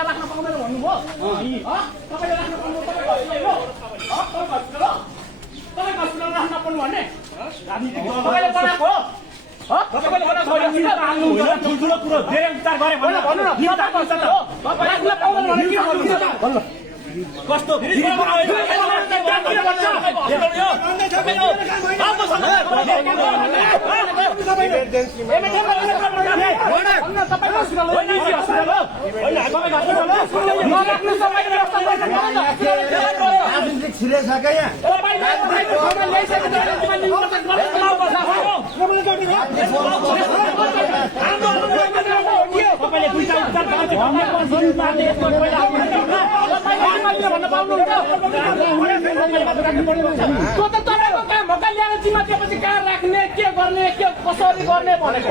यहाँ राख्न पाउँदैन भन्नुभयो तपाईँले राख्न पाउनु तपाईँको हस्पिटल हो तपाईँको हस्पिटल हो तपाईँको हस्पिटल राख्न पाउनु भन्ने राजनीतिक तपाईँले बनाएको हो तपाईँले बनाएको ठुल्ठुलो कुरो धेरै विचार गरे भन्नु न तपाईँ राख्न पाउँदैन भने के गर्नु कस्तो छिरे छ क्या यहाँ तपाईँले दुईटा उपचार भन्न पाउनुहुन्छ त्यो त तपाईँको काम हो कहाँ ल्याएर जिम्मा दिएपछि कहाँ राख्ने के गर्ने के कसरी गर्ने भनेको